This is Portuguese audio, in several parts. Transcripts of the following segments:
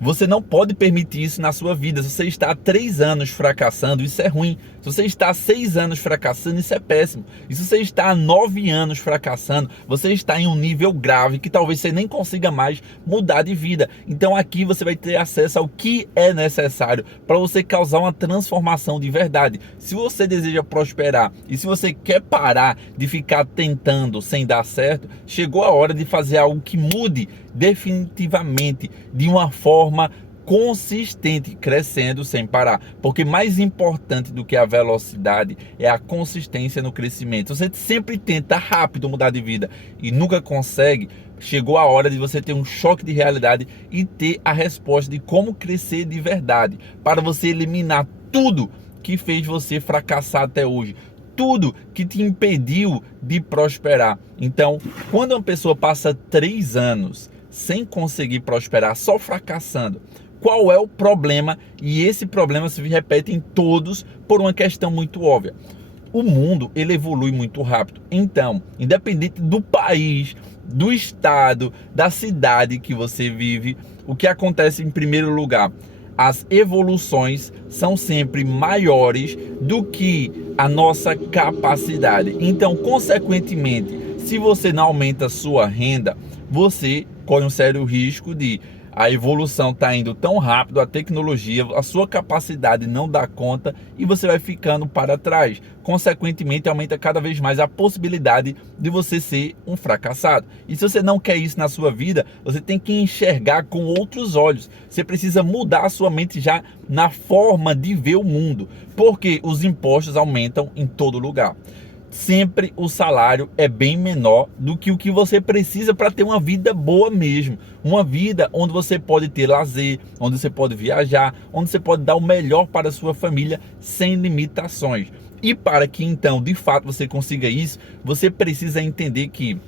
Você não pode permitir isso na sua vida. Se você está há 3 anos fracassando, isso é ruim. Se você está há 6 anos fracassando, isso é péssimo. E se você está há 9 anos fracassando, você está em um nível grave que talvez você nem consiga mais mudar de vida. Então aqui você vai ter acesso ao que é necessário para você causar uma transformação de verdade. Se você deseja prosperar e se você quer parar de ficar tentando sem dar certo, chegou a hora de fazer algo que mude definitivamente, de uma forma consistente, crescendo sem parar, porque mais importante do que a velocidade é a consistência no crescimento. Você sempre tenta rápido mudar de vida e nunca consegue. Chegou a hora de você ter um choque de realidade e ter a resposta de como crescer de verdade, para você eliminar tudo que fez você fracassar até hoje, tudo que te impediu de prosperar. Então, quando uma pessoa passa 3 anos sem conseguir prosperar, só fracassando, qual é o problema? E esse problema se repete em todos por uma questão muito óbvia. O mundo, ele evolui muito rápido. Então, independente do país, do estado, da cidade que você vive, o que acontece em primeiro lugar? As evoluções são sempre maiores do que a nossa capacidade. Então, consequentemente, se você não aumenta a sua renda, você corre um sério risco de a evolução está indo tão rápido, a tecnologia, a sua capacidade não dá conta e você vai ficando para trás. Consequentemente, aumenta cada vez mais a possibilidade de você ser um fracassado. E se você não quer isso na sua vida, você tem que enxergar com outros olhos. Você precisa mudar a sua mente já na forma de ver o mundo, porque os impostos aumentam em todo lugar. Sempre o salário é bem menor do que o que você precisa para ter uma vida boa mesmo. Uma vida onde você pode ter lazer, onde você pode viajar, onde você pode dar o melhor para a sua família sem limitações. E para que então, de fato, você consiga isso, você precisa entender que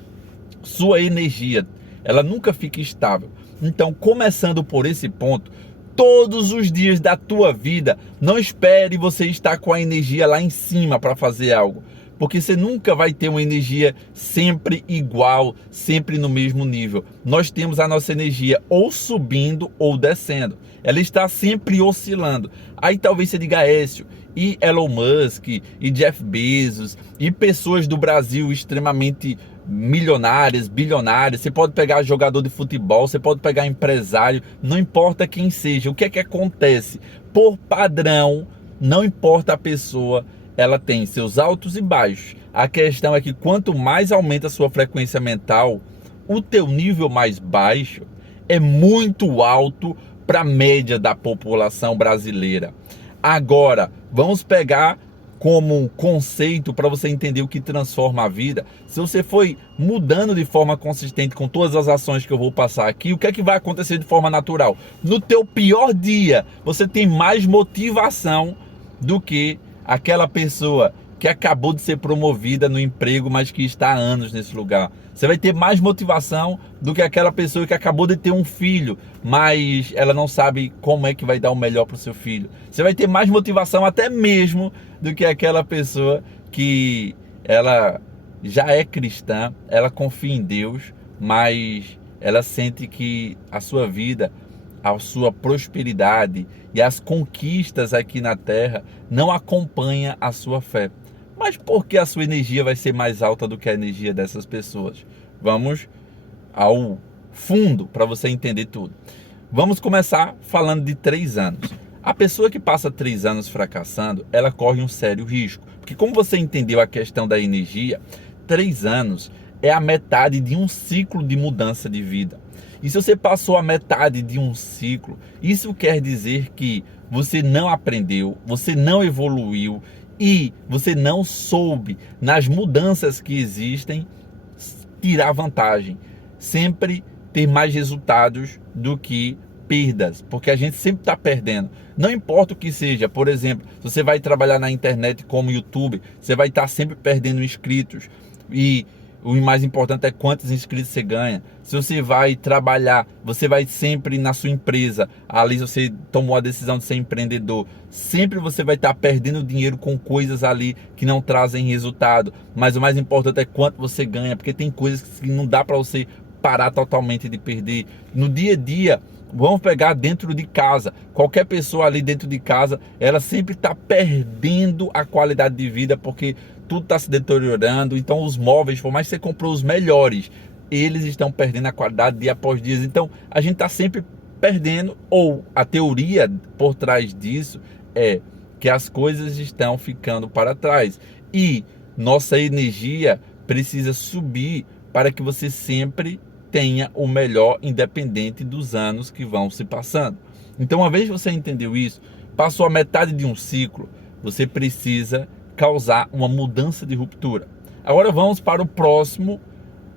sua energia, ela nunca fica estável. Então, começando por esse ponto, todos os dias da tua vida, não espere você estar com a energia lá em cima para fazer algo, porque você nunca vai ter uma energia sempre igual, sempre no mesmo nível. Nós temos a nossa energia ou subindo ou descendo. Ela está sempre oscilando. Aí talvez você diga, Écio, e Elon Musk, e Jeff Bezos, e pessoas do Brasil extremamente milionárias, bilionárias. Você pode pegar jogador de futebol, você pode pegar empresário, não importa quem seja. O que é que acontece? Por padrão, não importa a pessoa, ela tem seus altos e baixos. A questão é que quanto mais aumenta a sua frequência mental, o teu nível mais baixo é muito alto para a média da população brasileira. Agora, vamos pegar como um conceito para você entender o que transforma a vida. Se você foi mudando de forma consistente com todas as ações que eu vou passar aqui, o que é que vai acontecer de forma natural? No teu pior dia, você tem mais motivação do que aquela pessoa que acabou de ser promovida no emprego, mas que está há anos nesse lugar. Você vai ter mais motivação do que aquela pessoa que acabou de ter um filho, mas ela não sabe como é que vai dar o melhor para o seu filho. Você vai ter mais motivação até mesmo do que aquela pessoa que ela já é cristã, ela confia em Deus, mas ela sente que a sua vida, a sua prosperidade e as conquistas aqui na terra não acompanha a sua fé. Mas por que a sua energia vai ser mais alta do que a energia dessas pessoas? Vamos ao fundo para você entender tudo. Vamos começar falando de 3 anos. A pessoa que passa 3 anos fracassando, ela corre um sério risco. Porque como você entendeu a questão da energia, 3 anos é a metade de um ciclo de mudança de vida. E se você passou a metade de um ciclo, isso quer dizer que você não aprendeu, você não evoluiu e você não soube, nas mudanças que existem, tirar vantagem. Sempre ter mais resultados do que perdas, porque a gente sempre está perdendo. Não importa o que seja, por exemplo, se você vai trabalhar na internet como YouTube, você vai estar sempre perdendo inscritos. E o mais importante é quantos inscritos você ganha. Se você vai trabalhar, você vai sempre na sua empresa, ali você tomou a decisão de ser empreendedor, sempre você vai estar perdendo dinheiro com coisas ali que não trazem resultado. Mas o mais importante é quanto você ganha, porque tem coisas que não dá para você parar totalmente de perder. No dia a dia, vamos pegar dentro de casa. Qualquer pessoa ali dentro de casa, ela sempre está perdendo a qualidade de vida porque tudo está se deteriorando. Então os móveis, por mais que você comprou os melhores, eles estão perdendo a qualidade dia após dia. Então a gente está sempre perdendo, ou a teoria por trás disso é que as coisas estão ficando para trás e nossa energia precisa subir para que você sempre tenha o melhor, independente dos anos que vão se passando. Então, uma vez que você entendeu isso, passou a metade de um ciclo, você precisa causar uma mudança de ruptura. Agora vamos para o próximo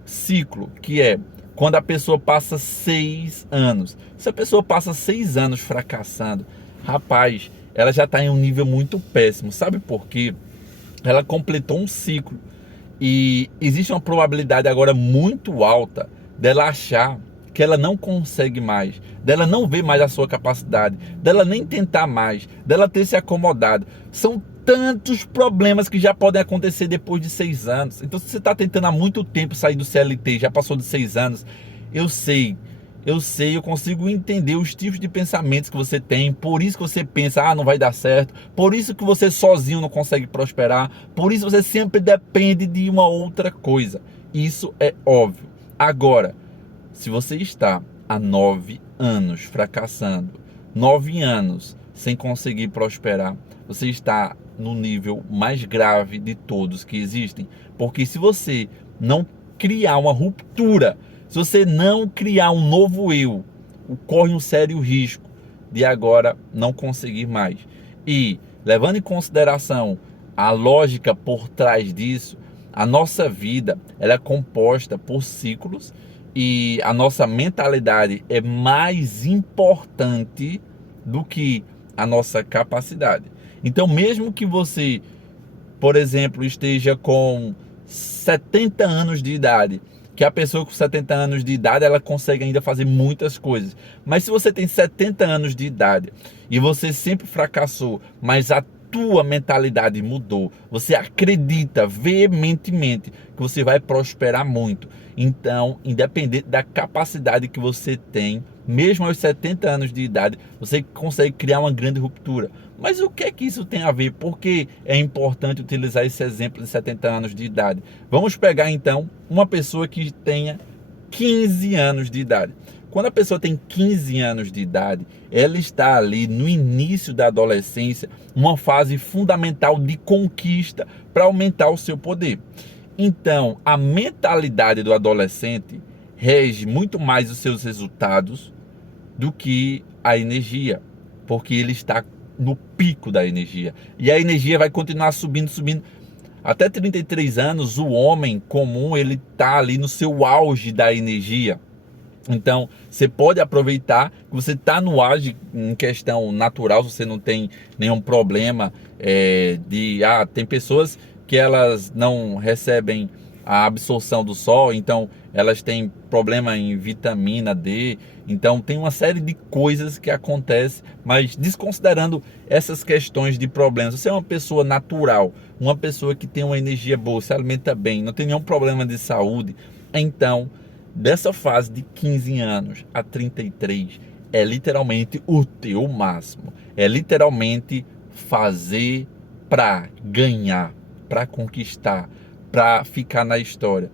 ciclo, que é quando a pessoa passa 6 anos. Se a pessoa passa 6 anos fracassando, rapaz, ela já está em um nível muito péssimo. Sabe por quê? Ela completou um ciclo e existe uma probabilidade agora muito alta dela achar que ela não consegue mais, dela não ver mais a sua capacidade, dela nem tentar mais, dela ter se acomodado. São tantos problemas que já podem acontecer depois de 6 anos. Então, se você está tentando há muito tempo sair do CLT, já passou de 6 anos, eu sei, eu consigo entender os tipos de pensamentos que você tem, por isso que você pensa, não vai dar certo, por isso que você sozinho não consegue prosperar, por isso você sempre depende de uma outra coisa. Isso é óbvio. Agora, se você está há 9 anos fracassando, 9 anos sem conseguir prosperar, você está no nível mais grave de todos que existem. Porque se você não criar uma ruptura, se você não criar um novo eu, corre um sério risco de agora não conseguir mais. E, levando em consideração a lógica por trás disso, a nossa vida ela é composta por ciclos e a nossa mentalidade é mais importante do que a nossa capacidade. Então, mesmo que você, por exemplo, esteja com 70 anos de idade, que a pessoa com 70 anos de idade, ela consegue ainda fazer muitas coisas. Mas se você tem 70 anos de idade e você sempre fracassou, mas a tua mentalidade mudou, você acredita veementemente que você vai prosperar muito. Então, independente da capacidade que você tem, mesmo aos 70 anos de idade, você consegue criar uma grande ruptura. Mas o que é que isso tem a ver? Por que é importante utilizar esse exemplo de 70 anos de idade? Vamos pegar então uma pessoa que tenha 15 anos de idade. Quando a pessoa tem 15 anos de idade, ela está ali no início da adolescência, uma fase fundamental de conquista para aumentar o seu poder. Então, a mentalidade do adolescente rege muito mais os seus resultados do que a energia, porque ele está no pico da energia. E a energia vai continuar subindo, subindo. Até 33 anos, o homem comum, ele está ali no seu auge da energia. Então, você pode aproveitar que você está no auge em questão natural, se você não tem nenhum problema tem pessoas que elas não recebem a absorção do sol, então elas têm problema em vitamina D, então tem uma série de coisas que acontecem, mas desconsiderando essas questões de problemas, você é uma pessoa natural, uma pessoa que tem uma energia boa, se alimenta bem, não tem nenhum problema de saúde, então dessa fase de 15 anos a 33 é literalmente o teu máximo, é literalmente fazer para ganhar, para conquistar, para ficar na história,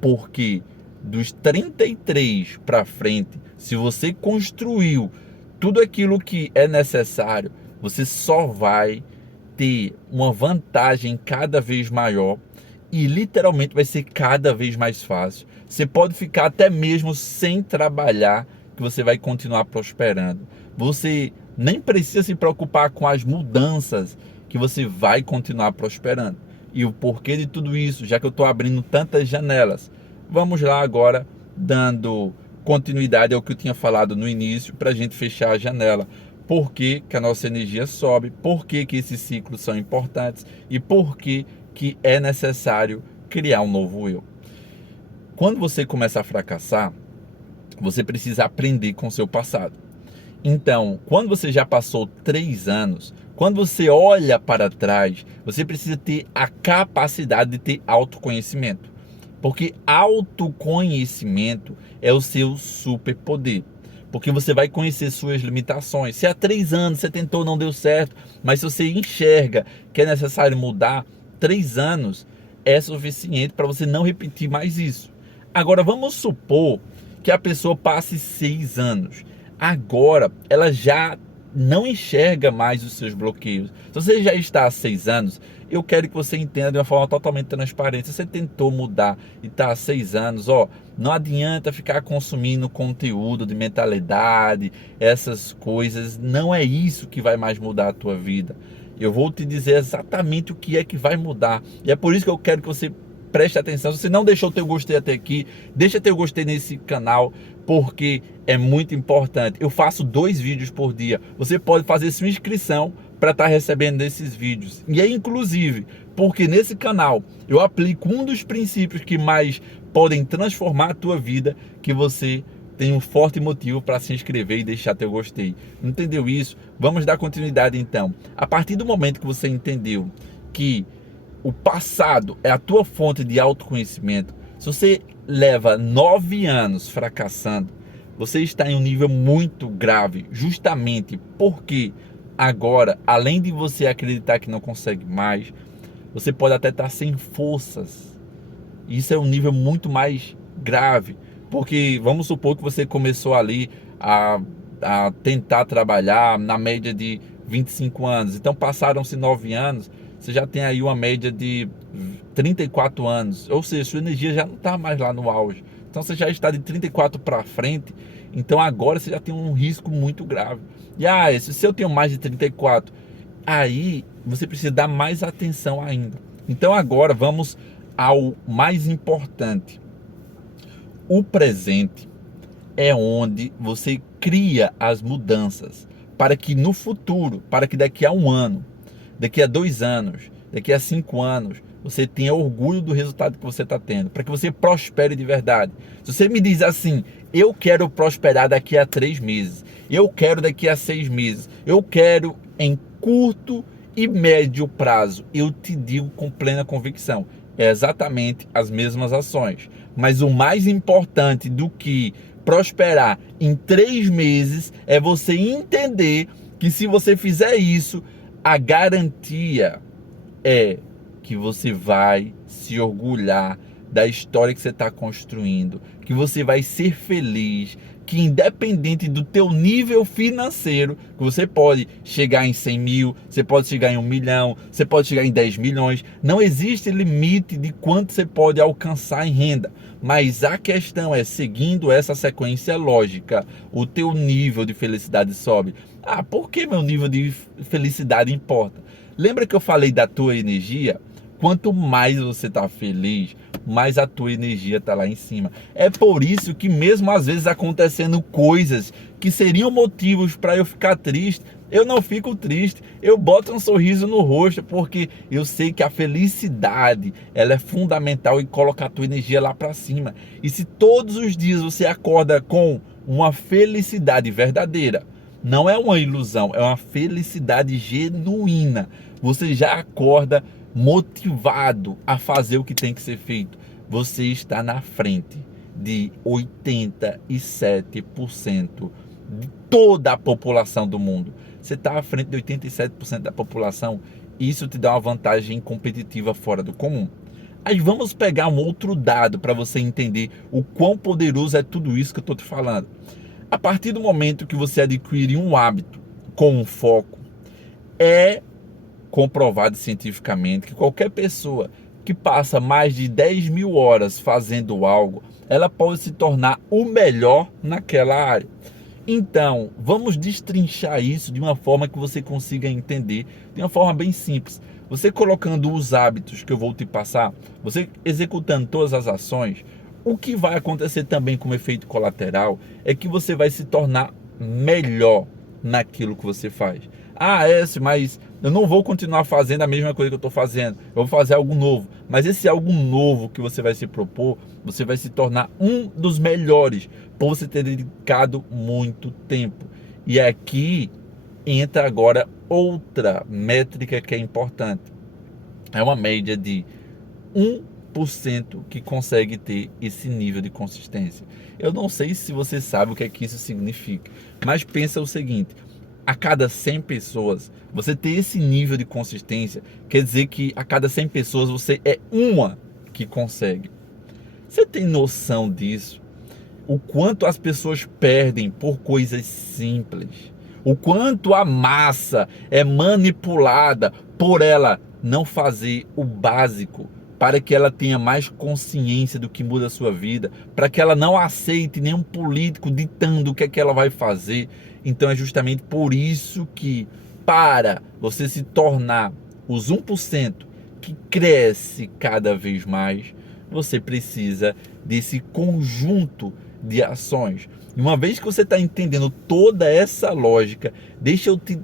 porque dos 33 para frente, se você construiu tudo aquilo que é necessário, você só vai ter uma vantagem cada vez maior e literalmente vai ser cada vez mais fácil. Você pode ficar até mesmo sem trabalhar, que você vai continuar prosperando. Você nem precisa se preocupar com as mudanças, que você vai continuar prosperando. E o porquê de tudo isso, já que eu estou abrindo tantas janelas, vamos lá agora, dando continuidade ao que eu tinha falado no início, para a gente fechar a janela. Por que que a nossa energia sobe, por que que esses ciclos são importantes e por que que é necessário criar um novo eu. Quando você começa a fracassar, você precisa aprender com o seu passado. Então, quando você já passou 3 anos, quando você olha para trás, você precisa ter a capacidade de ter autoconhecimento. Porque autoconhecimento é o seu superpoder. Porque você vai conhecer suas limitações. Se há 3 anos você tentou, não deu certo, mas se você enxerga que é necessário mudar, 3 anos é suficiente para você não repetir mais isso. Agora vamos supor que a pessoa passe 6 anos. Agora ela já não enxerga mais os seus bloqueios. Se você já está há 6 anos, eu quero que você entenda de uma forma totalmente transparente. Se você tentou mudar e está há 6 anos, ó, não adianta ficar consumindo conteúdo de mentalidade, essas coisas. Não é isso que vai mais mudar a tua vida. Eu vou te dizer exatamente o que é que vai mudar. E é por isso que eu quero que você preste atenção. Se você não deixou o teu gostei até aqui, deixa teu gostei nesse canal, porque é muito importante. Eu faço 2 vídeos por dia. Você pode fazer sua inscrição para estar recebendo esses vídeos. E é inclusive porque nesse canal eu aplico um dos princípios que mais podem transformar a tua vida, que você tem um forte motivo para se inscrever e deixar teu gostei. Entendeu isso? Vamos dar continuidade então. A partir do momento que você entendeu que o passado é a tua fonte de autoconhecimento, se você leva 9 anos fracassando, você está em um nível muito grave, justamente porque agora, além de você acreditar que não consegue mais, você pode até estar sem forças. Isso é um nível muito mais grave, porque vamos supor que você começou ali a tentar trabalhar na média de 25 anos, então passaram-se 9 anos, você já tem aí uma média de 34 anos, ou seja, sua energia já não está mais lá no auge, então você já está de 34 para frente, então agora você já tem um risco muito grave. E se eu tenho mais de 34, aí você precisa dar mais atenção ainda. Então agora vamos ao mais importante. O presente é onde você cria as mudanças para que no futuro, para que daqui a 1 ano, daqui a 2 anos, daqui a 5 anos, você tenha orgulho do resultado que você está tendo, para que você prospere de verdade. Se você me diz assim, eu quero prosperar daqui a 3 meses, eu quero daqui a 6 meses, eu quero em curto e médio prazo, eu te digo com plena convicção, é exatamente as mesmas ações. Mas o mais importante do que prosperar em 3 meses é você entender que se você fizer isso, a garantia é que você vai se orgulhar da história que você está construindo, que você vai ser feliz, que independente do teu nível financeiro, que você pode chegar em 100 mil, você pode chegar em 1 milhão, você pode chegar em 10 milhões, não existe limite de quanto você pode alcançar em renda, mas a questão é, seguindo essa sequência lógica, o teu nível de felicidade sobe. Por que meu nível de felicidade importa? Lembra que eu falei da tua energia? Quanto mais você está feliz, mais a tua energia está lá em cima. É por isso que mesmo às vezes acontecendo coisas que seriam motivos para eu ficar triste, eu não fico triste, eu boto um sorriso no rosto, porque eu sei que a felicidade, ela é fundamental em colocar a tua energia lá para cima. E se todos os dias você acorda com uma felicidade verdadeira, não é uma ilusão, é uma felicidade genuína, você já acorda motivado a fazer o que tem que ser feito. Você está na frente de 87% de toda a população do mundo. Você está à frente de 87% da população e isso te dá uma vantagem competitiva fora do comum. Aí vamos pegar um outro dado para você entender o quão poderoso é tudo isso que eu estou te falando. A partir do momento que você adquire um hábito com um foco, é comprovado cientificamente que qualquer pessoa que passa mais de 10 mil horas fazendo algo, ela pode se tornar o melhor naquela área. Então, vamos destrinchar isso de uma forma que você consiga entender, de uma forma bem simples. Você colocando os hábitos que eu vou te passar, você executando todas as ações, o que vai acontecer também como efeito colateral é que você vai se tornar melhor naquilo que você faz. Mas eu não vou continuar fazendo a mesma coisa que eu estou fazendo, eu vou fazer algo novo. Mas esse algo novo que você vai se propor, você vai se tornar um dos melhores, por você ter dedicado muito tempo. E aqui entra agora outra métrica que é importante. É uma média de 1 1% que consegue ter esse nível de consistência. Eu não sei se você sabe o que é que isso significa, mas pensa o seguinte: a cada 100 pessoas, você ter esse nível de consistência, quer dizer que a cada 100 pessoas você é uma que consegue. Você tem noção disso? O quanto as pessoas perdem por coisas simples, o quanto a massa é manipulada por ela não fazer o básico, para que ela tenha mais consciência do que muda a sua vida, para que ela não aceite nenhum político ditando o que é que ela vai fazer. Então é justamente por isso que, para você se tornar os 1% que cresce cada vez mais, você precisa desse conjunto de ações. E uma vez que você está entendendo toda essa lógica, deixa eu te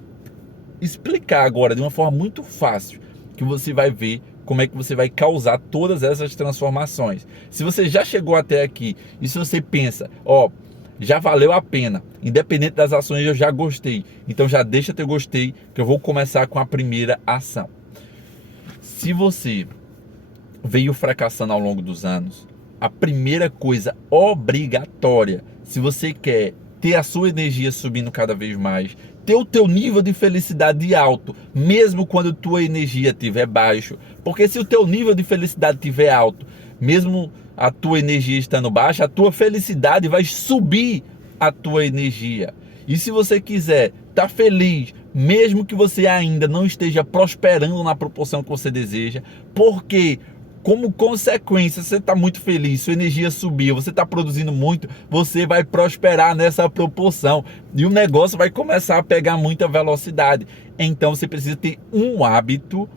explicar agora de uma forma muito fácil, que você vai ver como é que você vai causar todas essas transformações. Se você já chegou até aqui e se você pensa, já valeu a pena, independente das ações eu já gostei, então já deixa teu gostei, que eu vou começar com a primeira ação. Se você veio fracassando ao longo dos anos, a primeira coisa obrigatória, se você quer ter a sua energia subindo cada vez mais, ter o teu nível de felicidade alto, mesmo quando a tua energia estiver baixo, porque se o teu nível de felicidade estiver alto, mesmo a tua energia estando baixa, a tua felicidade vai subir a tua energia. E se você quiser estar feliz, mesmo que você ainda não esteja prosperando na proporção que você deseja, porque como consequência, você está muito feliz, sua energia subiu, você está produzindo muito, você vai prosperar nessa proporção e o negócio vai começar a pegar muita velocidade. Então você precisa ter um hábito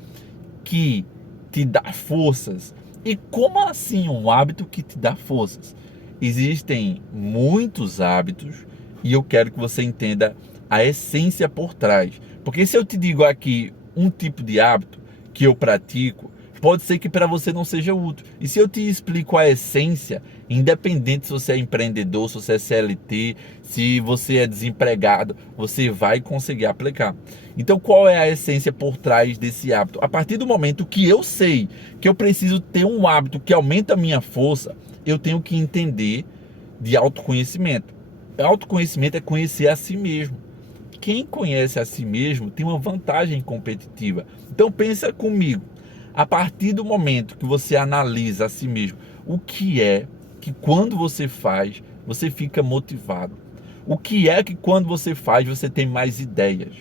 que te dá forças. E como assim um hábito que te dá forças? Existem muitos hábitos e eu quero que você entenda a essência por trás. Porque se eu te digo aqui um tipo de hábito que eu pratico, pode ser que para você não seja útil. E se eu te explico a essência, independente se você é empreendedor, se você é CLT, se você é desempregado, você vai conseguir aplicar. Então qual é a essência por trás desse hábito? A partir do momento que eu sei que eu preciso ter um hábito que aumenta a minha força, eu tenho que entender de autoconhecimento. Autoconhecimento é conhecer a si mesmo. Quem conhece a si mesmo tem uma vantagem competitiva. Então pensa comigo. A partir do momento que você analisa a si mesmo, o que é que quando você faz, você fica motivado? O que é que quando você faz, você tem mais ideias?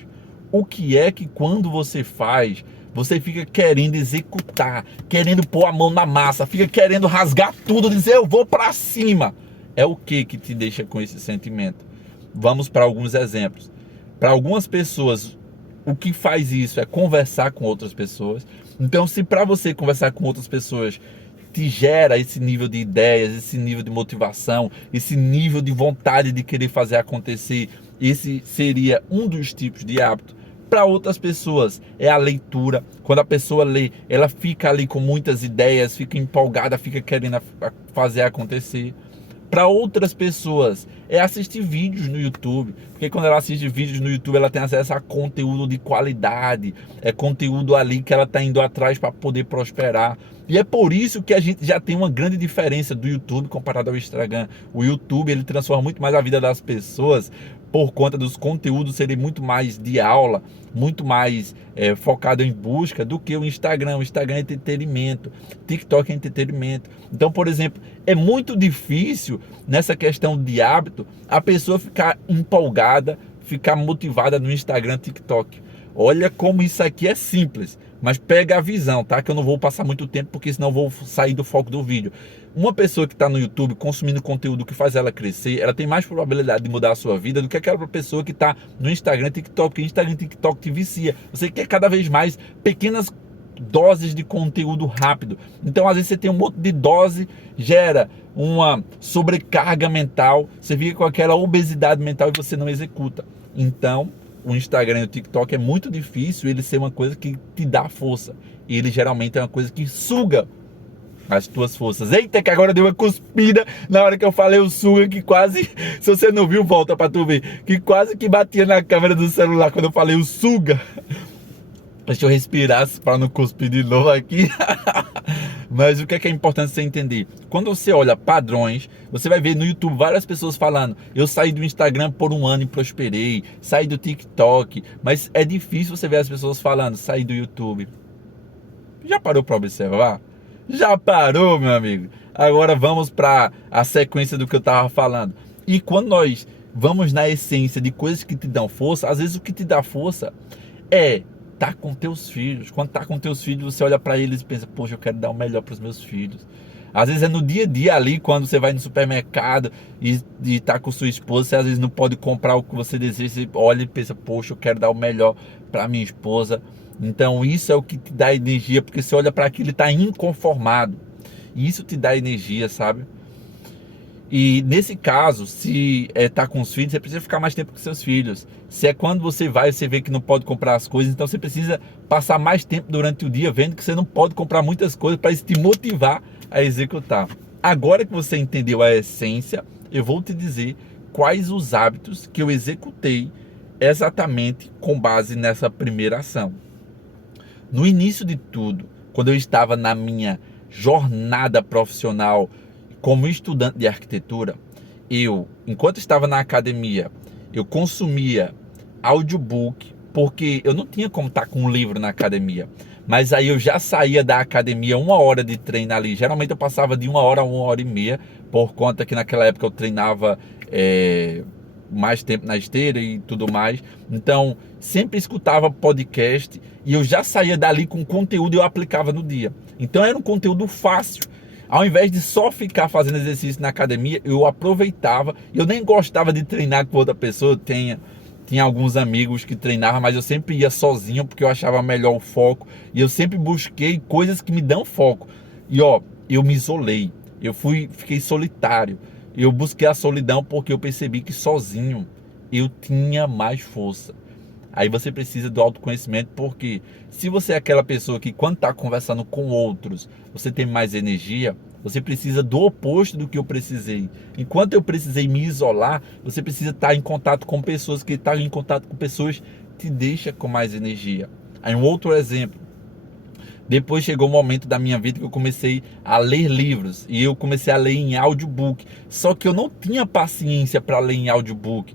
O que é que quando você faz, você fica querendo executar, querendo pôr a mão na massa, fica querendo rasgar tudo, dizer eu vou para cima? É o que te deixa com esse sentimento? Vamos para alguns exemplos. Para algumas pessoas, o que faz isso é conversar com outras pessoas. Então, se para você conversar com outras pessoas te gera esse nível de ideias, esse nível de motivação, esse nível de vontade de querer fazer acontecer, esse seria um dos tipos de hábito. Para outras pessoas é a leitura. Quando a pessoa lê, ela fica ali com muitas ideias, fica empolgada, fica querendo fazer acontecer. Para outras pessoas é assistir vídeos no YouTube, porque quando ela assiste vídeos no YouTube ela tem acesso a conteúdo de qualidade, é conteúdo ali que ela está indo atrás para poder prosperar. E é por isso que a gente já tem uma grande diferença do YouTube comparado ao Instagram. O YouTube ele transforma muito mais a vida das pessoas por conta dos conteúdos serem muito mais de aula, muito mais focado em busca do que o Instagram. O Instagram é entretenimento, TikTok é entretenimento. Então, por exemplo, é muito difícil nessa questão de hábito a pessoa ficar empolgada, ficar motivada no Instagram, TikTok. Olha como isso aqui é simples, mas pega a visão, tá? Que eu não vou passar muito tempo, porque senão eu vou sair do foco do vídeo. Uma pessoa que está no YouTube consumindo conteúdo que faz ela crescer, ela tem mais probabilidade de mudar a sua vida do que aquela pessoa que está no Instagram, TikTok. Porque Instagram, TikTok te vicia. Você quer cada vez mais pequenas doses de conteúdo rápido. Então, às vezes, você tem um monte de dose, gera uma sobrecarga mental, você fica com aquela obesidade mental e você não executa. Então, o Instagram e o TikTok é muito difícil ele ser uma coisa que te dá força. E ele geralmente é uma coisa que suga as tuas forças. Eita, que agora deu uma cuspida na hora que eu falei o suga, que quase, se você não viu, volta pra tu ver, que quase que batia na câmera do celular quando eu falei o suga. Deixa eu respirar para não cuspir de novo aqui. Mas o que é importante você entender? Quando você olha padrões, você vai ver no YouTube várias pessoas falando: eu saí do Instagram por 1 ano e prosperei, saí do TikTok. Mas é difícil você ver as pessoas falando: saí do YouTube. Já parou para observar? Já parou, meu amigo? Agora vamos para a sequência do que eu estava falando. E quando nós vamos na essência de coisas que te dão força, às vezes o que te dá força é tá com teus filhos. Quando tá com teus filhos, você olha para eles e pensa: poxa, eu quero dar o melhor para os meus filhos. Às vezes é no dia a dia ali, quando você vai no supermercado e tá com sua esposa, você às vezes não pode comprar o que você deseja, você olha e pensa: poxa, eu quero dar o melhor para minha esposa. Então isso é o que te dá energia, porque você olha para aquilo e tá inconformado. E isso te dá energia, sabe? E nesse caso, se tá com os filhos, você precisa ficar mais tempo com seus filhos. Se é quando você vai, você vê que não pode comprar as coisas, então você precisa passar mais tempo durante o dia vendo que você não pode comprar muitas coisas para isso te motivar a executar. Agora que você entendeu a essência, eu vou te dizer quais os hábitos que eu executei exatamente com base nessa primeira ação. No início de tudo, quando eu estava na minha jornada profissional como estudante de arquitetura, enquanto estava na academia, eu consumia audiobook, porque eu não tinha como estar com um livro na academia. Mas aí eu já saía da academia 1 hora de treino ali. Geralmente eu passava de 1 hora a 1 hora e meia, por conta que naquela época eu treinava mais tempo na esteira e tudo mais. Então sempre escutava podcast e eu já saía dali com conteúdo e eu aplicava no dia. Então era um conteúdo fácil. Ao invés de só ficar fazendo exercício na academia, eu aproveitava. Eu nem gostava de treinar com outra pessoa. Eu tinha alguns amigos que treinavam, mas eu sempre ia sozinho porque eu achava melhor o foco. E eu sempre busquei coisas que me dão foco. E eu me isolei. Fiquei solitário. Eu busquei a solidão porque eu percebi que sozinho eu tinha mais força. Aí você precisa do autoconhecimento, porque se você é aquela pessoa que quando está conversando com outros, você tem mais energia, você precisa do oposto do que eu precisei. Enquanto eu precisei me isolar, você precisa estar em contato com pessoas, que estar em contato com pessoas te deixa com mais energia. Aí um outro exemplo. Depois chegou o momento da minha vida que eu comecei a ler livros, e eu comecei a ler em audiobook. Só que eu não tinha paciência para ler em audiobook,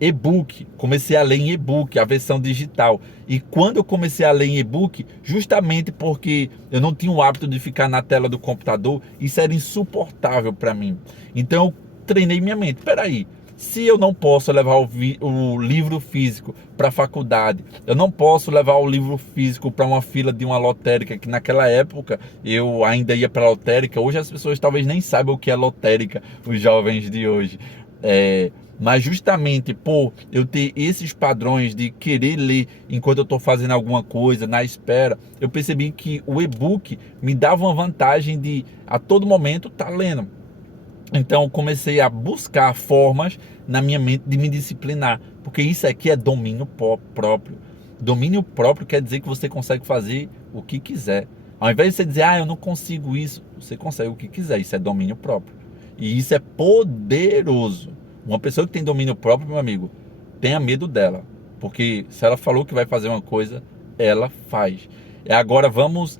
e-book. Comecei a ler em e-book, a versão digital. E quando eu comecei a ler em e-book, justamente porque eu não tinha o hábito de ficar na tela do computador, isso era insuportável para mim. Então eu treinei minha mente. Peraí, se eu não posso levar o livro físico para a faculdade, eu não posso levar o livro físico para uma fila de uma lotérica, que naquela época eu ainda ia para a lotérica. Hoje as pessoas talvez nem saibam o que é lotérica, os jovens de hoje. Mas justamente por eu ter esses padrões de querer ler enquanto eu estou fazendo alguma coisa, na espera, eu percebi que o e-book me dava uma vantagem de a todo momento estar lendo. Então comecei a buscar formas na minha mente de me disciplinar, porque isso aqui é domínio próprio. Domínio próprio quer dizer que você consegue fazer o que quiser. Ao invés de você dizer: eu não consigo isso, você consegue o que quiser. Isso é domínio próprio. E isso é poderoso. Uma pessoa que tem domínio próprio, meu amigo, tenha medo dela, porque se ela falou que vai fazer uma coisa, ela faz. E agora vamos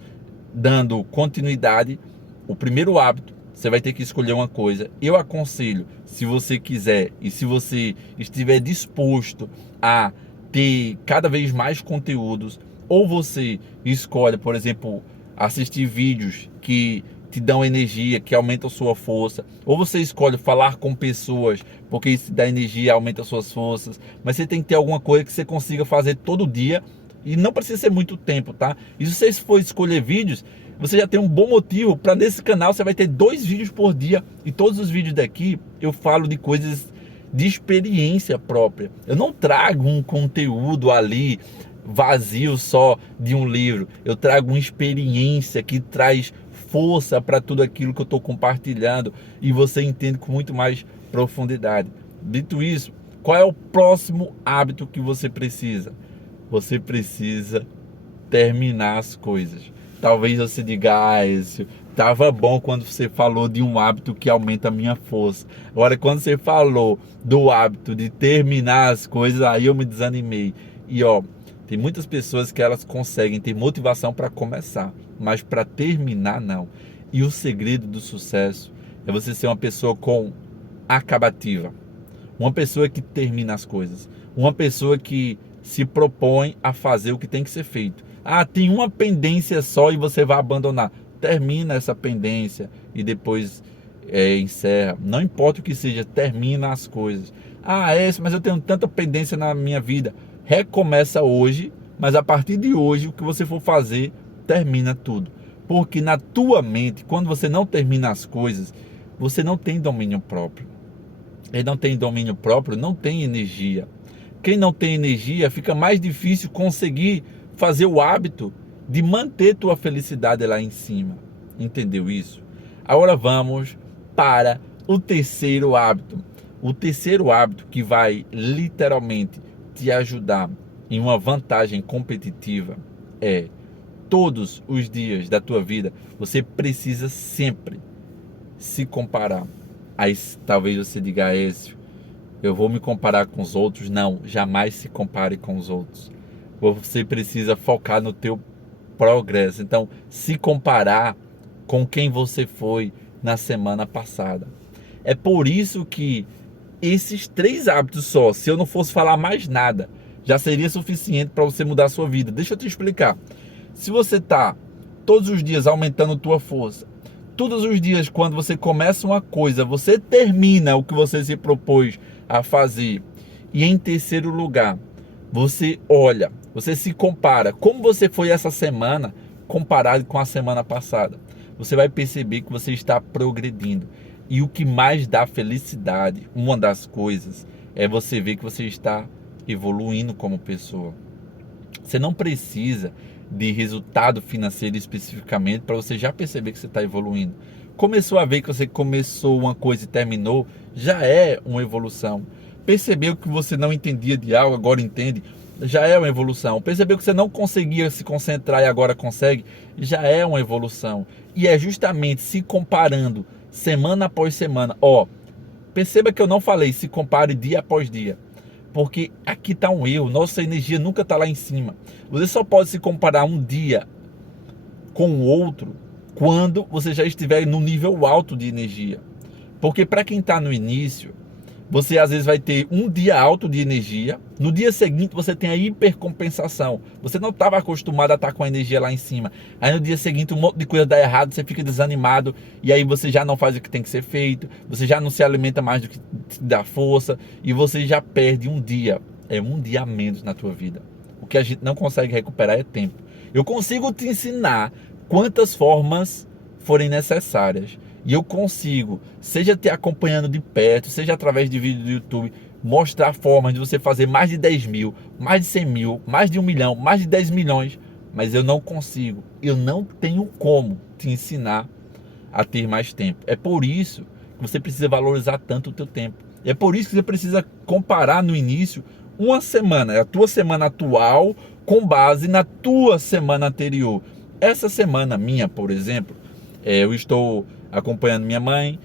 dando continuidade. O primeiro hábito, você vai ter que escolher uma coisa. Eu aconselho, se você quiser e se você estiver disposto a ter cada vez mais conteúdos, ou você escolhe, por exemplo, assistir vídeos que te dão energia, que aumentam sua força, ou você escolhe falar com pessoas, porque isso te dá energia, aumenta suas forças. Mas você tem que ter alguma coisa que você consiga fazer todo dia, e não precisa ser muito tempo, tá? E se você for escolher vídeos, você já tem um bom motivo para nesse canal você vai ter 2 vídeos por dia, e todos os vídeos daqui eu falo de coisas de experiência própria. Eu não trago um conteúdo ali vazio só de um livro. Eu trago uma experiência que traz força para tudo aquilo que eu estou compartilhando, e você entende com muito mais profundidade. Dito isso, qual é o próximo hábito que você precisa? Você precisa terminar as coisas. Talvez você diga: Écio, tava bom quando você falou de um hábito que aumenta a minha força. Agora, quando você falou do hábito de terminar as coisas, aí eu me desanimei. E Tem muitas pessoas que elas conseguem ter motivação para começar, mas para terminar não. E o segredo do sucesso é você ser uma pessoa com acabativa, uma pessoa que termina as coisas, uma pessoa que se propõe a fazer o que tem que ser feito. Ah, tem uma pendência só e você vai abandonar. Termina essa pendência e depois encerra. Não importa o que seja, termina as coisas. Ah, mas eu tenho tanta pendência na minha vida. Recomeça hoje, mas a partir de hoje, o que você for fazer, termina tudo. Porque na tua mente, quando você não termina as coisas, você não tem domínio próprio. E não tem domínio próprio, não tem energia. Quem não tem energia, fica mais difícil conseguir fazer o hábito de manter tua felicidade lá em cima. Entendeu isso? Agora vamos para o terceiro hábito. O terceiro hábito que vai literalmente te ajudar em uma vantagem competitiva é: todos os dias da tua vida você precisa sempre se comparar. Aí talvez você diga: Écio, eu vou me comparar com os outros. Não, jamais se compare com os outros. Você precisa focar no teu progresso. Então, se comparar com quem você foi na semana passada. É por isso que esses 3 hábitos só, se eu não fosse falar mais nada, já seria suficiente para você mudar a sua vida. Deixa eu te explicar. Se você está todos os dias aumentando tua força, todos os dias quando você começa uma coisa, você termina o que você se propôs a fazer. E em terceiro lugar, você olha, você se compara, como você foi essa semana comparado com a semana passada. Você vai perceber que você está progredindo. E o que mais dá felicidade, uma das coisas, é você ver que você está evoluindo como pessoa. Você não precisa de resultado financeiro especificamente para você já perceber que você está evoluindo. Começou a ver que você começou uma coisa e terminou, já é uma evolução. Percebeu que você não entendia de algo, agora entende, já é uma evolução. Percebeu que você não conseguia se concentrar e agora consegue, já é uma evolução. E é justamente se comparando semana após semana. Perceba que eu não falei se compare dia após dia, porque aqui está um erro. Nossa energia nunca está lá em cima. Você só pode se comparar um dia com o outro quando você já estiver no nível alto de energia. Porque para quem está no início, você às vezes vai ter um dia alto de energia, no dia seguinte você tem a hipercompensação. Você não estava acostumado a estar com a energia lá em cima. Aí no dia seguinte um monte de coisa dá errado, você fica desanimado e aí você já não faz o que tem que ser feito, você já não se alimenta mais do que te dá força e você já perde um dia. É um dia a menos na tua vida. O que a gente não consegue recuperar é tempo. Eu consigo te ensinar quantas formas forem necessárias. E eu consigo, seja te acompanhando de perto, seja através de vídeo do YouTube, mostrar formas de você fazer mais de 10 mil, mais de 100 mil, mais de 1 milhão, mais de 10 milhões. Mas eu não consigo, eu não tenho como te ensinar a ter mais tempo. É por isso que você precisa valorizar tanto o teu tempo. É por isso que você precisa comparar no início uma semana, a tua semana atual com base na tua semana anterior. Essa semana minha, por exemplo, eu estou acompanhando minha mãe,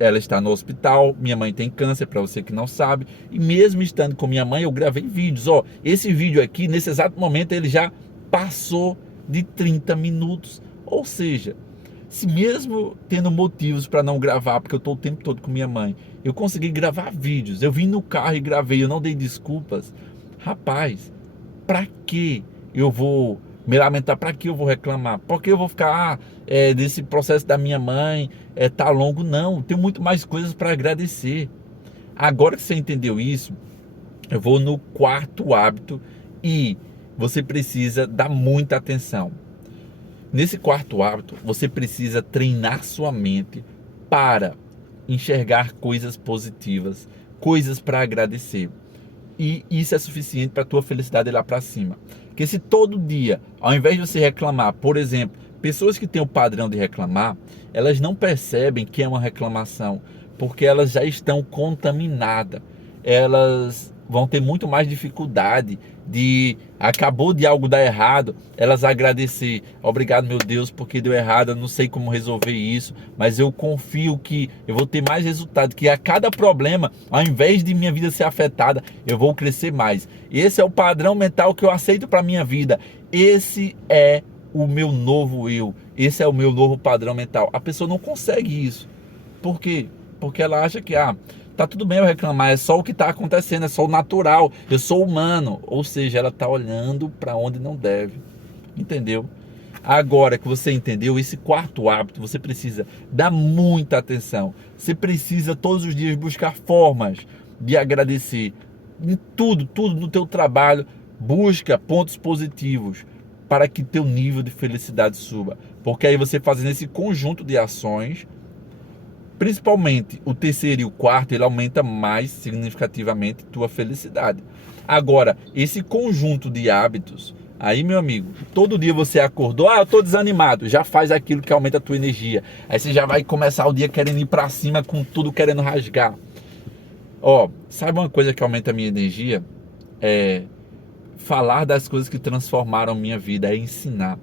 ela está no hospital, minha mãe tem câncer, para você que não sabe, e mesmo estando com minha mãe, eu gravei vídeos. Esse vídeo aqui, nesse exato momento, ele já passou de 30 minutos, ou seja, se mesmo tendo motivos para não gravar, porque eu estou o tempo todo com minha mãe, eu consegui gravar vídeos, eu vim no carro e gravei, eu não dei desculpas. Rapaz, para que eu vou me lamentar? Para que eu vou reclamar? Porque eu vou ficar desse processo da minha mãe tá longo? Não, tem muito mais coisas para agradecer. Agora que você entendeu isso, eu vou no quarto hábito e você precisa dar muita atenção. Nesse quarto hábito, você precisa treinar sua mente para enxergar coisas positivas, coisas para agradecer. E isso é suficiente para a tua felicidade ir lá para cima. Porque se todo dia, ao invés de você reclamar, por exemplo, pessoas que têm o padrão de reclamar, elas não percebem que é uma reclamação, porque elas já estão contaminadas. Elas vão ter muito mais dificuldade de, acabou de algo dar errado, elas agradecer, obrigado meu Deus porque deu errado, eu não sei como resolver isso, mas eu confio que eu vou ter mais resultado, que a cada problema, ao invés de minha vida ser afetada, eu vou crescer mais. Esse é o padrão mental que eu aceito para minha vida. Esse é o meu novo eu, esse é o meu novo padrão mental. A pessoa não consegue isso. Por quê? Porque ela acha que tá tudo bem eu reclamar, é só o que está acontecendo, é só o natural, eu sou humano. Ou seja, ela está olhando para onde não deve. Entendeu? Agora que você entendeu esse quarto hábito, você precisa dar muita atenção. Você precisa todos os dias buscar formas de agradecer. Em tudo no teu trabalho, busca pontos positivos para que teu nível de felicidade suba. Porque aí você fazendo esse conjunto de ações, principalmente o terceiro e o quarto, ele aumenta mais significativamente tua felicidade. Agora, esse conjunto de hábitos, aí meu amigo, todo dia você acordou, eu tô desanimado, já faz aquilo que aumenta a tua energia. Aí você já vai começar o dia querendo ir para cima com tudo, querendo rasgar. Sabe uma coisa que aumenta a minha energia? É falar das coisas que transformaram minha vida, é ensinar.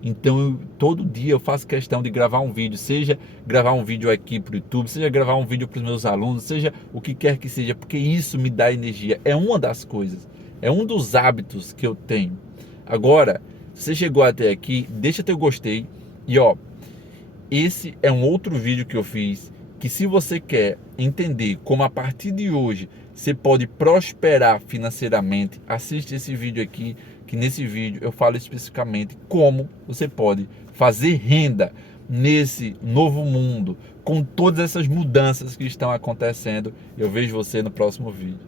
Então, todo dia eu faço questão de gravar um vídeo, seja gravar um vídeo aqui para o YouTube, seja gravar um vídeo para os meus alunos, seja o que quer que seja, porque isso me dá energia. É uma das coisas, é um dos hábitos que eu tenho. Agora, se você chegou até aqui, deixa teu gostei e esse é um outro vídeo que eu fiz, que se você quer entender como a partir de hoje você pode prosperar financeiramente, assiste esse vídeo aqui, que nesse vídeo eu falo especificamente como você pode fazer renda nesse novo mundo, com todas essas mudanças que estão acontecendo. Eu vejo você no próximo vídeo.